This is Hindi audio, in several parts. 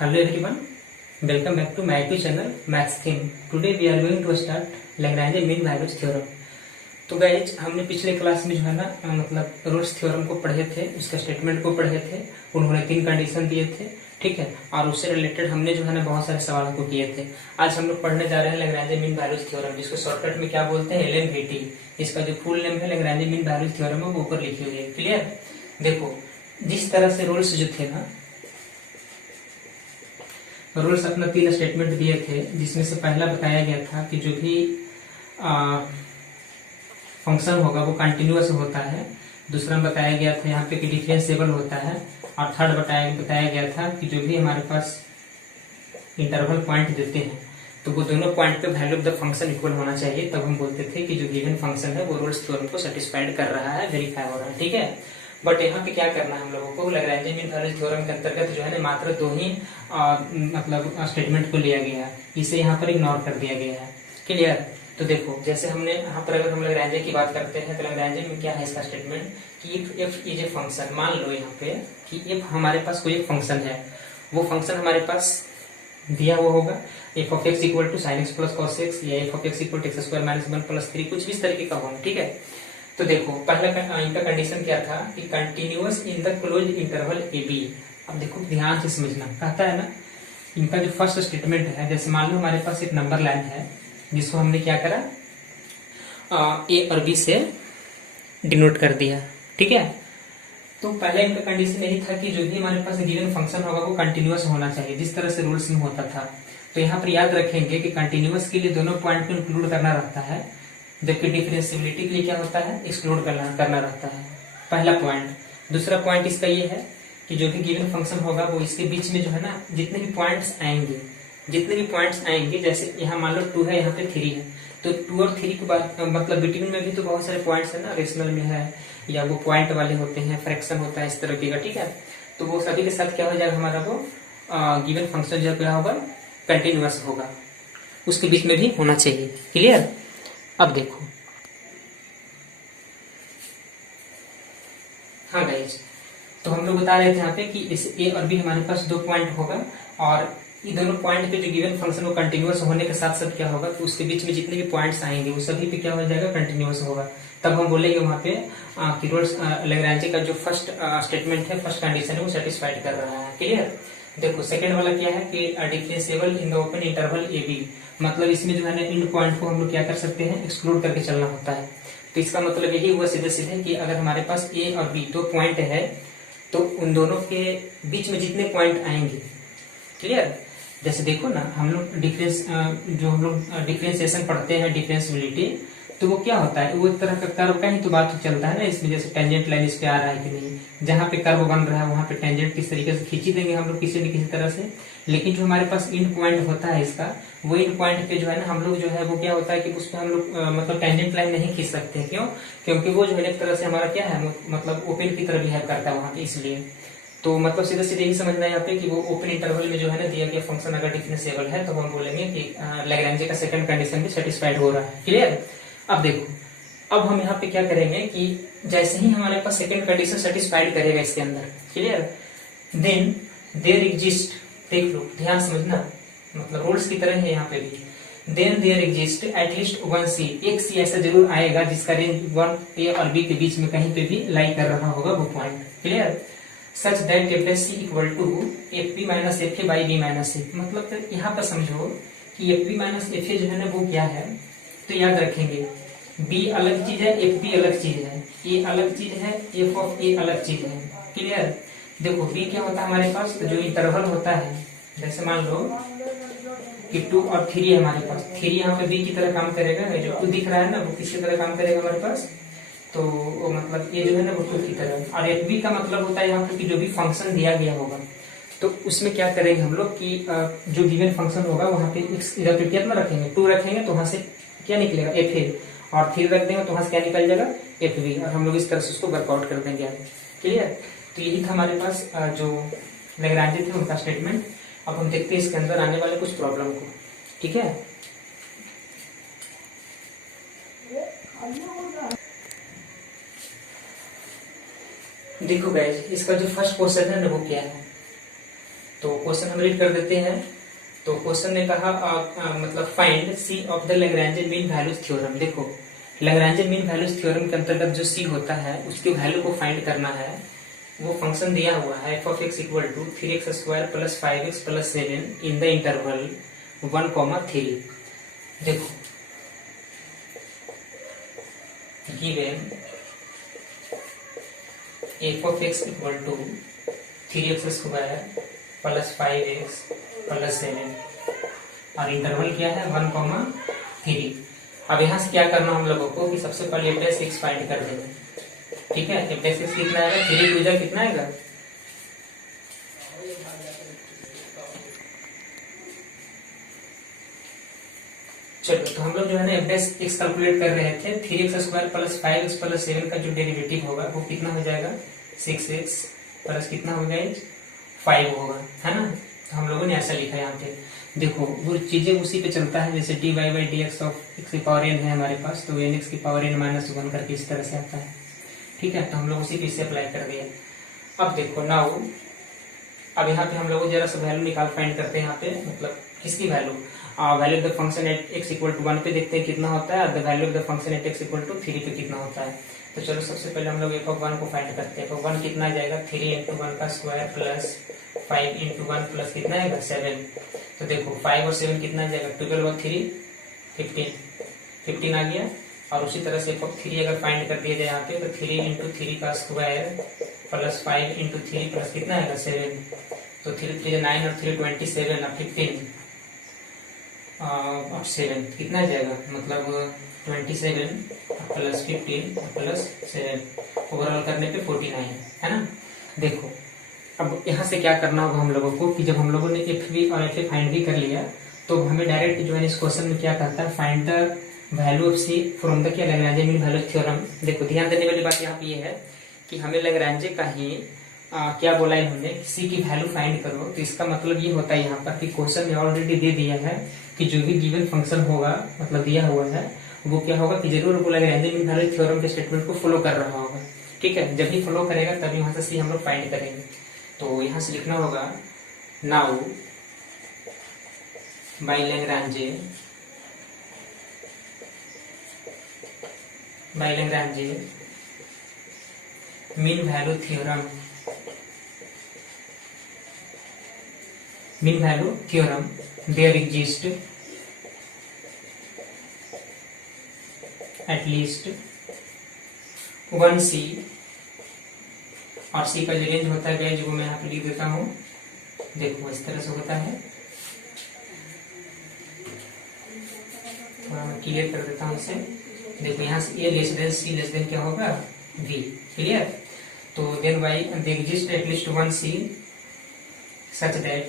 Hello everyone, welcome back to my YouTube channel Maths Theme. Today we are going to start Lagrange mean values theorem. तो गाइज हमने पिछले क्लास में जो है ना मतलब रोल्स थ्योरम को पढ़े थे, उसका स्टेटमेंट को पढ़े थे, उन्होंने 3 कंडीशन दिए थे, ठीक है, और उससे रिलेटेड हमने जो है ना बहुत सारे सवालों को किए थे। आज हम लोग पढ़ने जा रहे हैं लैग्रेंज मीन वैल्यूज थ्योरम, जिसको शॉर्टकट में क्या बोलते हैं, LMVT। इसका जो फुल नेम है लैग्रेंज मीन वैल्यूज थ्योरम है, वो ऊपर लिखी हुई है। क्लियर? देखो जिस तरह से रोल्स जो थे ना, रोल्स अपना 3 स्टेटमेंट दिए थे, जिसमें से पहला बताया गया था कि जो भी फंक्शन होगा वो कंटिन्यूअस होता है। दूसरा बताया गया था यहाँ पे कि डिफरेंशिएबल होता है, और थर्ड बताया गया था कि जो भी हमारे पास इंटरवल पॉइंट देते हैं तो वो दोनों पॉइंट पे value of the function equal होना चाहिए, तब हम बोलते थे कि जो गिवन फंक्शन है वो रोल्स थ्योरम को सेटिस्फाइड कर रहा है, वेरीफाई हो रहा है। ठीक है, बट यहाँ पे क्या करना है हम लोगों को, लैग्रेंज मीन वैल्यूज थ्योरम के अंतर्गत जो है ना मात्र 2 ही मतलब स्टेटमेंट को लिया गया है, इसे यहाँ पर इग्नोर कर दिया गया है। क्लियर? तो देखो जैसे हमने यहाँ पर अगर हम लैग्रेंज की बात करते हैं तो लैग्रेंज में क्या है इसका स्टेटमेंट कि if F is a function, मान लो यहाँ पे कि इफ हमारे पास कोई एक फंक्शन है, वो फंक्शन हमारे पास दिया हुआ होगा F of x equal to sine X plus cos X, या F of x equal to X square minus 1 plus 3, कुछ भी इस तरीके का होगा। ठीक है, तो देखो पहला इनका कंडीशन क्या था कि continuous in the closed interval a b. अब देखो ध्यान से समझना, कहता है ना इनका जो फर्स्ट स्टेटमेंट है, जैसे मान लो हमारे पास एक नंबर लाइन है जिसको हमने क्या करा, ए और बी से डिनोट कर दिया। ठीक है, तो पहले इनका कंडीशन यही था कि जो भी हमारे पास गिवन फंक्शन होगा वो कंटिन्यूअस होना चाहिए, जिस तरह से रूल्स में होता था। तो यहाँ पर याद रखेंगे कि कंटिन्यूअस के लिए दोनों पॉइंट को इंक्लूड करना रहता है, जबकि डिफरेंशिएबिलिटी के लिए क्या होता है, एक्सक्लूड करना रहता है। पहला पॉइंट। दूसरा पॉइंट इसका ये है कि जो भी गिवन फंक्शन होगा वो इसके बीच में जो है ना जितने भी पॉइंट्स आएंगे, जैसे यहाँ मान लो 2 है, यहाँ पे 3 है, तो 2 और 3 के बाद मतलब बिटवीन में भी तो बहुत सारे पॉइंट्स है ना, रेशनल में है या वो पॉइंट वाले होते हैं, फ्रैक्शन होता है इस तरह का। ठीक है, तो वो सभी के साथ क्या हो जाएगा, हमारा वो गिवन फंक्शन जो क्या होगा, कंटिन्यूअस होगा, उसके बीच में भी होना चाहिए। क्लियर? अब देखो, हाँ गाइज, तो हम लोग बता रहे थे यहाँ पे कि इस ए और बी हमारे पास 2 पॉइंट होगा, और ये दोनों पॉइंट पे जो गिवन फंक्शन को कंटिन्यूअस होने के साथ साथ क्या होगा, तो उसके बीच में जितने भी पॉइंट्स आएंगे वो सभी पे क्या हो जाएगा, कंटिन्यूअस होगा। तब हम बोलेंगे वहां पे कि रोल्स लैग्रेंज का जो फर्स्ट स्टेटमेंट है, फर्स्ट कंडीशन है, वो सेटिस्फाइड कर रहा है। क्लियर? देखो सेकंड वाला क्या है कि differentiable in the open interval a b, मतलब इसमें जो है ना इन पॉइंट को हम लोग क्या कर सकते हैं, एक्सक्लूड करके चलना होता है। तो इसका मतलब यही हुआ सीधे सीधे कि अगर हमारे पास ए और बी 2 पॉइंट है तो उन दोनों के बीच में जितने पॉइंट आएंगे, क्लियर, जैसे देखो ना हम लोग डिफरेंशिएशन पढ़ते हैं, डिफरेंशिएबिलिटी, तो वो क्या होता है, वो एक तरह का कर्व का ही तो बात चलता है ना इसमें, जैसे टेंजेंट लाइन इस पे आ रहा है कि नहीं, जहाँ पे कर्व बन रहा है वहां पे टेंजेंट किस तरीके से खींची देंगे हम लोग किसी न किसी तरह से। लेकिन जो हमारे पास इंड पॉइंट होता है इसका, वो इंड पॉइंट पे जो है ना हम लोग जो है वो क्या होता है कि उस पर हम लोग मतलब टेंजेंट लाइन नहीं खींच सकते। क्यों? क्योंकि वो जो है एक तरह से हमारा क्या है, मतलब ओपन की तरह बिहेव करता है वहां पे, इसलिए। तो मतलब सीधे सीधे यही समझना है यहाँ पे कि वो ओपन इंटरवल में जो है ना दिया गया फंक्शन अगर डिफरेंशिएबल है तो हम बोलेंगे कि लैग्रेंज का सेकंड कंडीशन भी सेटिस्फाइड हो रहा है। क्लियर? अब देखो, अब हम यहाँ पे क्या करेंगे कि जैसे ही हमारे पास सेकंड कंडीशन सेटिस्फाइड करेगा इसके अंदर, क्लियर, देन देयर एग्जिस्ट, देख लो ध्यान समझना, मतलब रूल्स की तरह है यहाँ पे भी, देन देयर एग्जिस्ट एटलीस्ट 1 सी, एक सी ऐसा जरूर आएगा जिसका रेंज 1 ए और बी के बीच में कहीं पे भी लाई कर रहा होगा वो point. Clear? Such that F C equal to F B minus F A by B minus A, मतलब यहाँ पर समझो कि F B minus F A जो है ना वो क्या है, तो याद रखेंगे बी अलग चीज है, एफ बी अलग चीज है, ए अलग चीज है, एफ ऑफ ए अलग चीज है। क्लियर? देखो बी क्या होता है हमारे पास, जो इंटरवल होता है, जैसे मान लो कि 2 और 3 है हमारे पास, 3 यहाँ पे बी की तरह काम करेगा, जो 2 दिख रहा है ना वो किसकी तरह काम करेगा हमारे पास, तो मतलब ये जो है ना वो 2 की तरह। और एफ बी का मतलब होता है यहाँ पर कि जो भी फंक्शन दिया गया होगा तो उसमें क्या करेंगे हम लोग कि जो गिवन फंक्शन होगा वहां पे इधर पे कितना रखेंगे, 2 रखेंगे तो वहां से क्या निकलेगा, एफ ए, और 3 रख देंगे तो वहां से क्या निकल जाएगा, एफ बी, और हम लोग इस तरह से उसको वर्कआउट कर देंगे आगे। क्लियर? तो यही था हमारे पास जो लैग्रेंज थे उनका स्टेटमेंट। अब हम देखते हैं इसके अंदर आने वाले कुछ प्रॉब्लम को। ठीक है, देखो गाइस, इसका जो फर्स्ट क्वेश्चन है ना वो क्या है, तो क्वेश्चन हम रीड कर देते हैं। तो क्वेश्चन ने कहा मतलब find c of the Lagrange mean values theorem. देखो लैग्रेंज मीन वैल्यूज थ्योरम के अंतर्गत जो सी होता है उसकी वैल्यू को फाइंड करना है। वो फंक्शन दिया हुआ है f of x equal to 3x² plus 5x plus 7 in the interval 1,3। देखो given f of x equal to 3x² plus 5x plus 7 और इंटरवल क्या है 1,3। अब यहाँ से क्या करना हम लोगों को कि सबसे पहले f x फाइंड कर देंगे। ठीक है, f x कितना आएगा 3 टू जा कितना आएगा चलो। तो हम लोग जो है ना f x कैलकुलेट कर रहे थे 3x² प्लस 5x प्लस 7 का जो डेरिवेटिव होगा वो कितना हो जाएगा 6x प्लस कितना हो जाएगा 5 होगा, है ना। तो हम लोगों ने ऐसा लिखा है यहाँ पे। देखो वो चीजें उसी पे चलता है, जैसे dy by D x of x की पावर n है हमारे पास, तो n x की पावर n माइनस 1 करके इस तरह से आता है। ठीक है, तो हम लोग उसी पे इसे अप्लाई कर दिया। अब देखो नाउ अब यहाँ पे हम लोग जरा सा वैल्यू निकाल फाइंड करते हैं यहाँ पे, मतलब किसकी value value of the function at x equal to 1 पे देखते हैं कितना होता है, the value of the function at x equal to 3 पे कितना होता है। तो चलो सबसे पहले हम लोग f ऑफ 1 को फाइंड करते हैं। f ऑफ 1 कितना आ जाएगा 3 इंटू 1 का स्क्वायर प्लस 5 इंटू 1 प्लस कितना आएगा 7। तो देखो 5 और 7 कितना आ जाएगा 12 और 3 15 आ गया। और उसी तरह से f ऑफ 3 अगर फाइंड कर दिया जाए यहाँ पे तो 3 इंटू 3 का स्क्वायर प्लस 5 इंटू 3 प्लस कितना आएगा 7। तो 3 3 9 और 3 27 और 15 और 7 कितना आ जाएगा मतलब 27 प्लस 15 प्लस 7 ओवरऑल करने पे 49, है ना। देखो अब यहाँ से क्या करना होगा हम लोगों को कि जब हम लोगों ने एफ बी और एफ ए फाइंड भी कर लिया तो हमें डायरेक्ट जो है इस क्वेश्चन में क्या कहता है find the value of c from the क्या लैग्रेंज मीन वैल्यू थ्योरम। देखो ध्यान देने वाली बात यहाँ पे ये है कि हमें लैग्रेंज का ही क्या बोला इन्होंने सी की वैल्यू फाइंड करो। तो इसका मतलब ये होता है यहाँ पर कि क्वेश्चन में ऑलरेडी दे दिया है कि जो भी गिवन फंक्शन होगा मतलब दिया हुआ है वो क्या होगा कि जरूर वो लैग्रेंज मीन वैल्यू थ्योरम के स्टेटमेंट को फॉलो कर रहा होगा। ठीक है, जब भी फॉलो करेगा तभी वहां से सी हम लोग फाइंड करेंगे। तो यहां से लिखना होगा now by Lagrange mean value theorem there exist at least 1 C और सी का जो रेंज होता है गाइस वो मैं यहाँ पे लिख देता हूँ। देखो इस तरह से होता है, थोड़ा मैं क्लियर कर देता हूँ इसे। देखो यहाँ से A less than C less than क्या होगा बी, क्लियर। तो then why they exist at least 1 C such that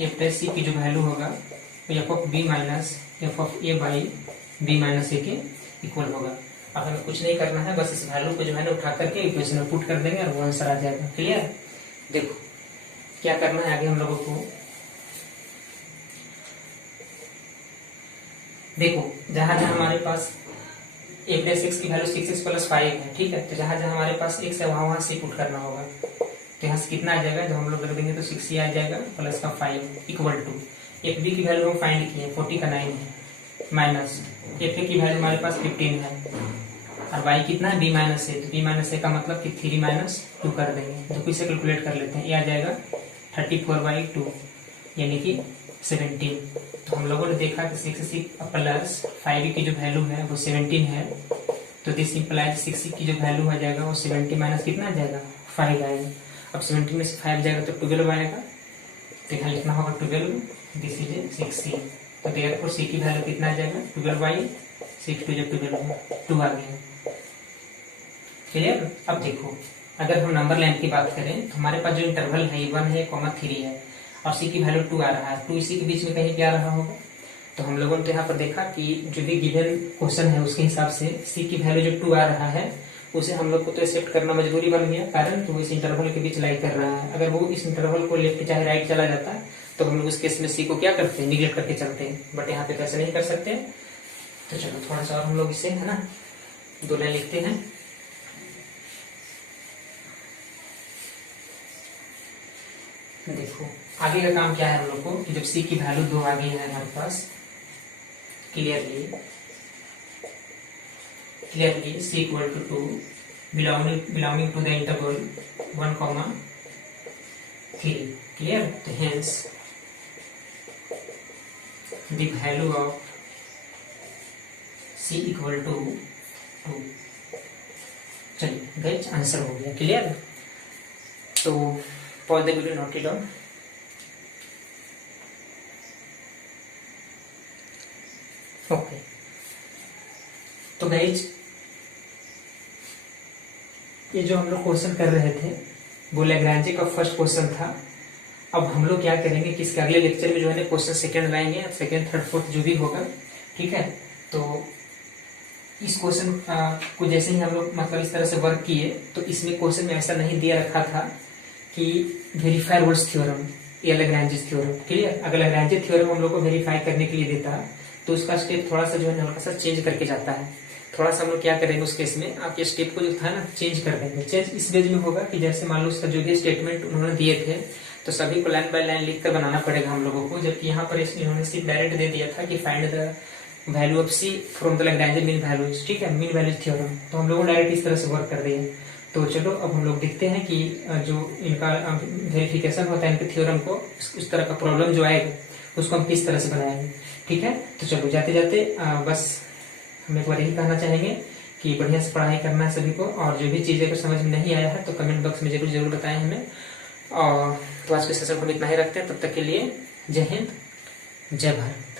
F plus C की जो वैल्यू होगा वो F of B minus F of A by B minus A के इक्वल होगा। अब हमें कुछ नहीं करना है, बस इस वैल्यू को जो है ना उठा करके इक्वेशन में पुट कर देंगे और वो आंसर आ जाएगा, क्लियर। देखो क्या करना है आगे हम लोगों को। देखो जहां जहां हमारे पास ए प्लस एक्स की वैल्यू 6x प्लस 5 है, ठीक है, तो जहां जहां हमारे पास x है वहां सी पुट करना होगा। तो यहाँ से कितना आ जाएगा जब हम लोग कर देंगे तो 6 आ जाएगा प्लस का 5 इक्वल टू एफ बी की वैल्यू हम फाइंड किए 40 का 9 है माइनस एफ ए की वैल्यू हमारे पास 15 है और y कितना है b माइनस ए। तो b माइनस ए का मतलब कि 3 माइनस 2 कर देंगे, तो फिर से कैलकुलेट कर लेते हैं। ये आ जाएगा 34/2 यानी कि 17। तो हम लोगों ने देखा कि 6 प्लस 5 की जो वैल्यू है वो 17 है, तो दिस इंप्लाइज 6 की जो वैल्यू आ जाएगा वो 70 माइनस कितना आ जाएगा 5 आएगा। अब 17 में से 5 जाएगा तो 12 आएगा, तो यहाँ लिखना होगा 12, दिस इज 6c। तो देयरफॉर c की वैल्यू कितना आ जाएगा 12/6 2 जब 12 2 आ गया, क्लियर। अब देखो अगर हम नंबर लाइन की बात करें तो हमारे पास जो इंटरवल है 1 है 3 है और सी की वैल्यू 2 आ रहा है, 2 इसी के बीच में कहीं पे आ रहा होगा। तो हम लोगों ने तो यहाँ पर देखा कि जो भी गिवन क्वेश्चन है उसके हिसाब से सी की वैल्यू जो 2 आ रहा है उसे हम लोग को तो एक्सेप्ट करना मजबूरी बन गया, कारण तो वो इस इंटरवल के बीच लाई कर रहा है। अगर वो इस इंटरवल को लेफ्ट चाहे राइट चला जाता तो हम लोग उस केस में सी को क्या करते हैं निगलेक्ट करके चलते हैं, बट यहाँ पे तो ऐसा नहीं कर सकते। तो चलो थोड़ा सा और हम लोग इसे है ना 2 लाइन लिखते हैं। देखो आगे का काम क्या है हम लोग को कि जब सी की वैल्यू 2 आ गई है हमारे पास, clearly C equal to 2 belonging to the interval 1,3, clear. तो hence the value of C equal to 2। चलिए गाइस आंसर हो गया, क्लियर। तो pause the video, note it down. Okay, तो गाइस ये जो हम लोग क्वेश्चन कर रहे थे वो लैग्रेंज का फर्स्ट क्वेश्चन था। अब हम लोग क्या करेंगे कि इसके अगले लेक्चर में जो है ना क्वेश्चन सेकंड लाएंगे, सेकंड थर्ड फोर्थ जो भी होगा, ठीक है। तो इस क्वेश्चन को जैसे ही हम लोग मतलब इस तरह से वर्क किए तो इसमें क्वेश्चन में ऐसा नहीं दिया रखा था कि वेरीफाई रोल्स थ्योरम या लैग्रेंज थ्योरम, क्लियर। अगर लैग्रेंज थ्योरम हम लोग को वेरीफाई करने के लिए देता तो उसका स्टेप थोड़ा सा जो है हल्का सा चेंज करके जाता है। थोड़ा सा हम लोग क्या करेंगे उस केस में, आपके स्टेप को जो था ना चेंज कर देंगे। चेंज इस बेज में होगा कि जैसे मान लो उसका जो भी स्टेटमेंट उन्होंने दिए थे तो सभी को लाइन बाय लाइन लिख कर बनाना पड़ेगा हम लोगों को, जबकि यहाँ पर इन्होंने सिर्फ डायरेक्ट दे दिया था कि find the value of c from the Lagrange mean values, ठीक है, मीन वैल्यूज थ्योरम। तो हम लोगों डायरेक्ट इस तरह से वर्क कर दिए। तो चलो अब हम लोग देखते हैं कि जो इनका वेरिफिकेशन होता है इनके थ्योरम को, उस तरह का प्रॉब्लम जो आएगा उसको हम किस तरह से बनाएंगे, ठीक है। तो चलो जाते जाते बस हम एक बार यही कहना चाहेंगे कि बढ़िया से पढ़ाई करना है सभी को, और जो भी चीजें अगर समझ में नहीं आया है तो कमेंट बॉक्स में जरूर बताएं हमें। और तो आज के सेशन को इतना ही रखते हैं, तब तक के लिए जय हिंद जय भारत।